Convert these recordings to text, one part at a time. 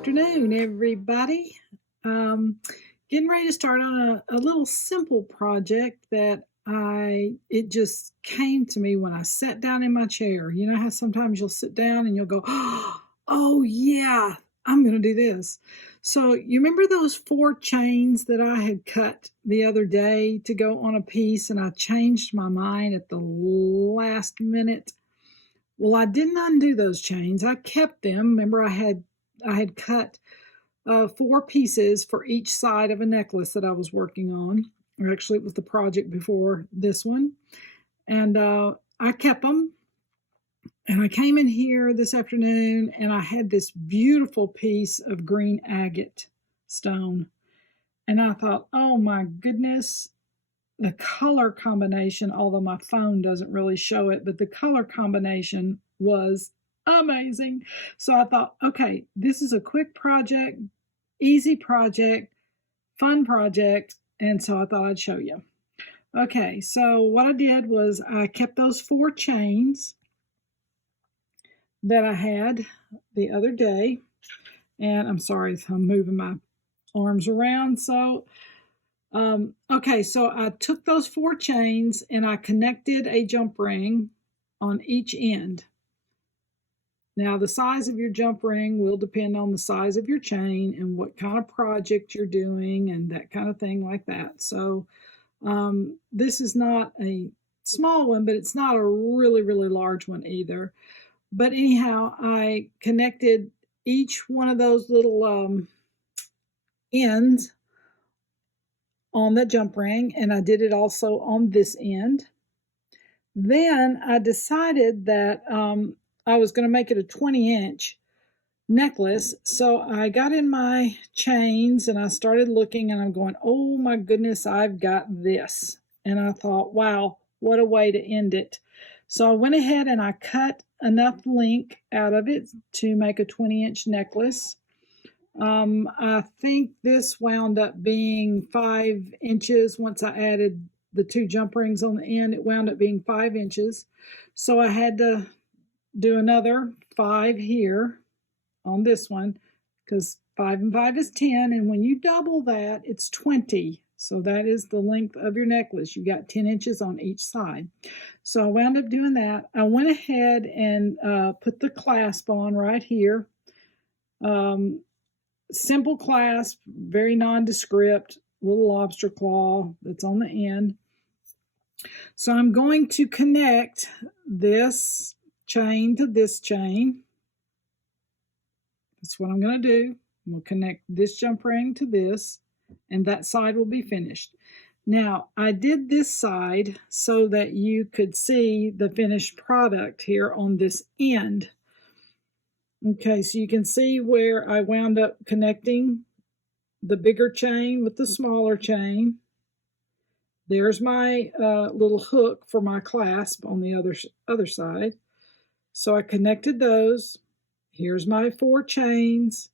afternoon, everybody. Getting ready to start on a little simple project that it just came to me when I sat down in my chair. You know how sometimes you'll sit down and you'll go, oh yeah, I'm going to do this. So you remember those 4 chains that I had cut the other day to go on a piece, and I changed my mind at the last minute? Well, I didn't undo those chains. I kept them. Remember, I had cut 4 pieces for each side of a necklace that I was working on. Or actually, it was the project before this one. And I kept them. And I came in here this afternoon and I had this beautiful piece of green agate stone. And I thought, oh my goodness, the color combination, although my phone doesn't really show it, but the color combination was amazing. So I thought, okay, this is a quick project, easy project, fun project, and so I thought I'd show you. Okay, so what I did was I kept those 4 chains that I had the other day, and I'm sorry, I'm moving my arms around. So okay, so I took those 4 chains and I connected a jump ring on each end. Now, the size of your jump ring will depend on the size of your chain and what kind of project you're doing and that kind of thing like that. So this is not a small one, but it's not a really, really large one either. But anyhow, I connected each one of those little ends on the jump ring, and I did it also on this end. Then I decided that I was going to make it a 20-inch necklace. So I got in my chains and I started looking, and I'm going, oh my goodness, I've got this. And I thought, wow, what a way to end it. So I went ahead and I cut enough length out of it to make a 20-inch necklace. I think this wound up being 5 inches. Once I added the 2 jump rings on the end, it wound up being 5 inches. So I had to do another 5 here on this one, because 5 and 5 is 10, and when you double that, it's 20. So that is the length of your necklace. You got 10 inches on each side. So I wound up doing that. I went ahead and put the clasp on right here. Simple clasp, very nondescript, little lobster claw that's on the end. So I'm going to connect this chain to this chain. That's what I'm going to do. I'm going to connect this jump ring to this, and that side will be finished. Now, I did this side so that you could see the finished product here on this end. Okay, so you can see where I wound up connecting the bigger chain with the smaller chain. There's my little hook for my clasp on the other side. So I connected those. Here's my 4 chains.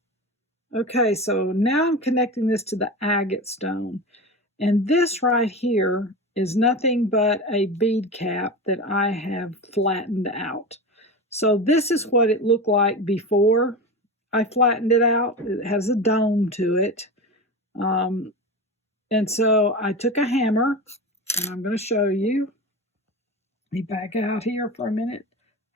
Okay, so now I'm connecting this to the agate stone. And this right here is nothing but a bead cap that I have flattened out. So this is what it looked like before I flattened it out. It has a dome to it. And so I took a hammer, and I'm going to show you. Let me back out here for a minute.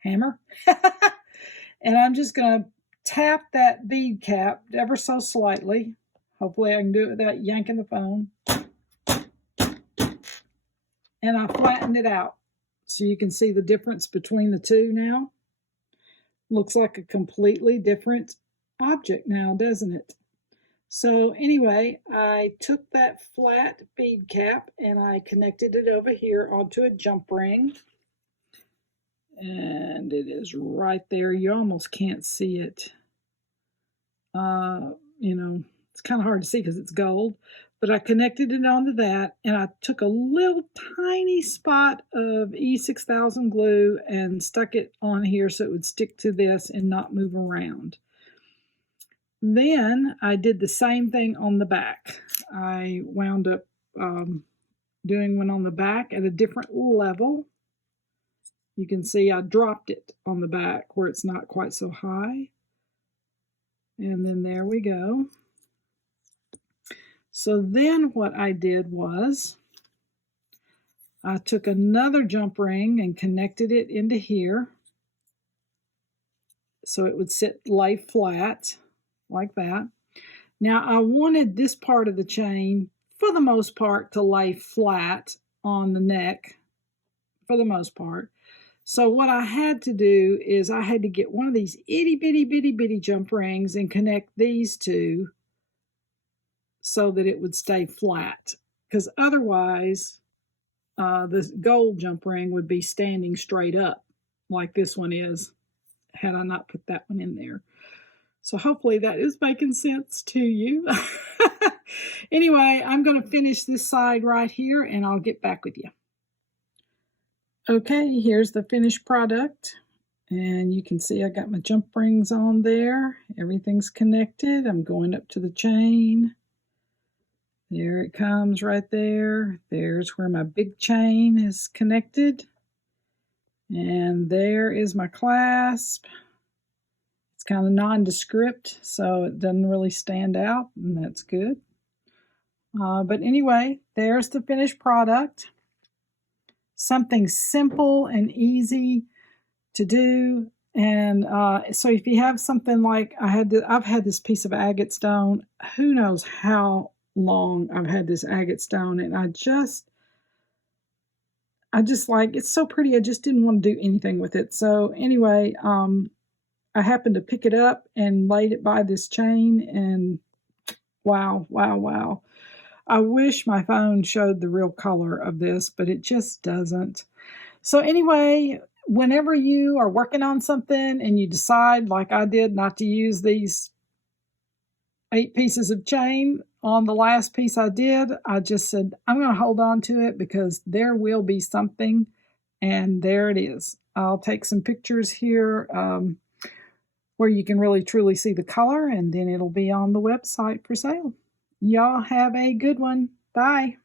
Hammer. And I'm just going to tap that bead cap ever so slightly. Hopefully I can do it without yanking the phone. And I flattened it out. So you can see the difference between the two now. Looks like a completely different object now, doesn't it? So anyway, I took that flat bead cap and I connected it over here onto a jump ring. And it is right there. You almost can't see it. You know, it's kind of hard to see because it's gold. But I connected it onto that, and I took a little tiny spot of E6000 glue and stuck it on here so it would stick to this and not move around. Then I did the same thing on the back. I wound up doing one on the back at a different level. You can see I dropped it on the back where it's not quite so high. And then there we go. So then what I did was I took another jump ring and connected it into here so it would sit lay flat like that. Now I wanted this part of the chain, for the most part, to lay flat on the neck, for the most part. So what I had to do is I had to get one of these itty bitty jump rings and connect these two so that it would stay flat. Because otherwise, this gold jump ring would be standing straight up like this one is, had I not put that one in there. So hopefully that is making sense to you. Anyway, I'm going to finish this side right here and I'll get back with you. Okay, here's the finished product. And you can see I got my jump rings on there. Everything's connected. I'm going up to the chain. There it comes right there. There's where my big chain is connected. And there is my clasp. It's kind of nondescript, so it doesn't really stand out, and that's good. But anyway, there's the finished product. Something simple and easy to do. And so if you have something like I've had this piece of agate stone, who knows how long I've had this agate stone, and I just like, it's so pretty, I just didn't want to do anything with it. So anyway, I happened to pick it up and laid it by this chain, and wow. I wish my phone showed the real color of this, but it just doesn't. So anyway, whenever you are working on something and you decide, like I did, not to use these 8 pieces of chain on the last piece I did, I just said, I'm going to hold on to it because there will be something, and there it is. I'll take some pictures here where you can really truly see the color, and then it'll be on the website for sale. Y'all have a good one. Bye.